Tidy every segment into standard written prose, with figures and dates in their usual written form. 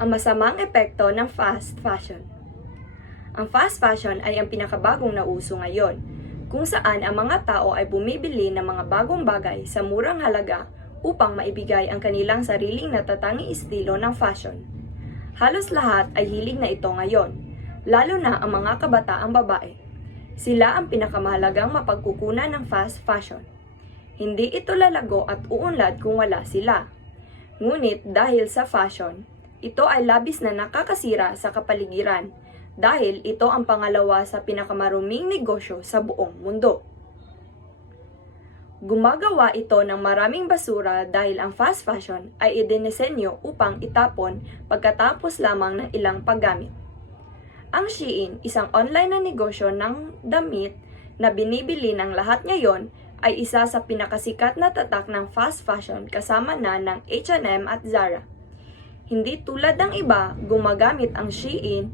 Ang masamang epekto ng fast fashion. Ang fast fashion ay ang pinakabagong nauso ngayon, kung saan ang mga tao ay bumibili ng mga bagong bagay sa murang halaga upang maibigay ang kanilang sariling natatanging estilo ng fashion. Halos lahat ay hilig na ito ngayon, lalo na ang mga kabataang babae. Sila ang pinakamahalagang mapagkukunan ng fast fashion. Hindi ito lalago at uunlad kung wala sila. Ngunit dahil sa fashion, ito ay labis na nakakasira sa kapaligiran dahil ito ang pangalawa sa pinakamaruming negosyo sa buong mundo. Gumagawa ito ng maraming basura dahil ang fast fashion ay idinisenyo upang itapon pagkatapos lamang ng ilang paggamit. Ang Shein, isang online na negosyo ng damit na binibili ng lahat ngayon, ay isa sa pinakasikat na tatak ng fast fashion kasama na ng H&M at Zara. Hindi tulad ng iba, gumagamit ang Shein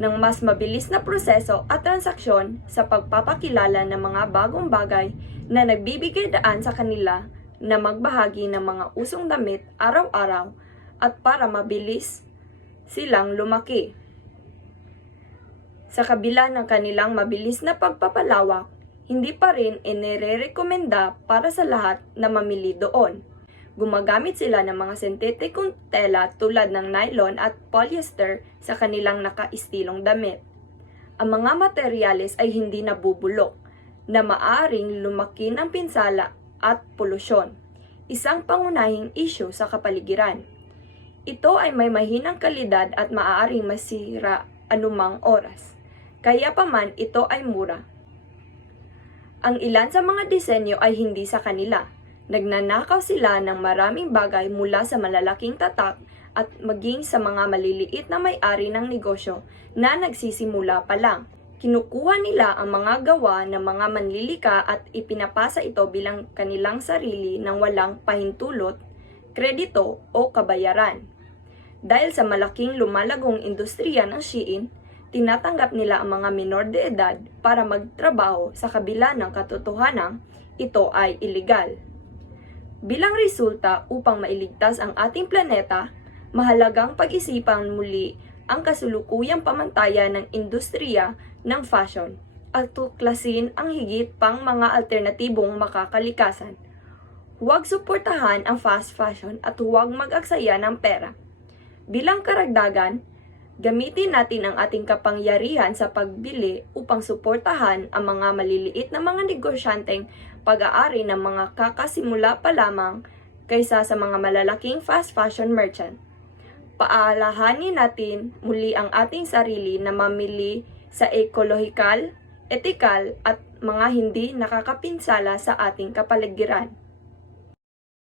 ng mas mabilis na proseso at transaksyon sa pagpapakilala ng mga bagong bagay na nagbibigay daan sa kanila na magbahagi ng mga usong damit araw-araw at para mabilis silang lumaki. Sa kabila ng kanilang mabilis na pagpapalawak, hindi pa rin inirerekomenda para sa lahat na mamili doon. Gumagamit sila ng mga sintetikong tela tulad ng nylon at polyester sa kanilang nakaistilong damit. Ang mga materyales ay hindi nabubulok, na maaaring lumaki ng pinsala at polusyon, isang pangunahing issue sa kapaligiran. Ito ay may mahinang kalidad at maaaring masira anumang oras. Kaya pa man ito ay mura. Ang ilan sa mga disenyo ay hindi sa kanila. Nagnanakaw sila ng maraming bagay mula sa malalaking tatak at maging sa mga maliliit na may-ari ng negosyo na nagsisimula pa lang. Kinukuha nila ang mga gawa ng mga manlilika at ipinapasa ito bilang kanilang sarili ng walang pahintulot, kredito o kabayaran. Dahil sa malaking lumalagong industriya ng Shein, tinatanggap nila ang mga minor de edad para magtrabaho sa kabila ng katotohanang ito ay iligal. Bilang resulta, upang mailigtas ang ating planeta, mahalagang pag-isipan muli ang kasulukuyang pamantayan ng industriya ng fashion at tuklasin ang higit pang mga alternatibong makakalikasan. Huwag suportahan ang fast fashion at huwag mag-aksaya ng pera. Bilang karagdagan, gamitin natin ang ating kapangyarihan sa pagbili upang suportahan ang mga maliliit na mga negosyanteng pag-aari ng mga kakasimula pa lamang kaysa sa mga malalaking fast fashion merchant. Paalahanin natin muli ang ating sarili na mamili sa ekolohikal, etikal at mga hindi nakakapinsala sa ating kapaligiran.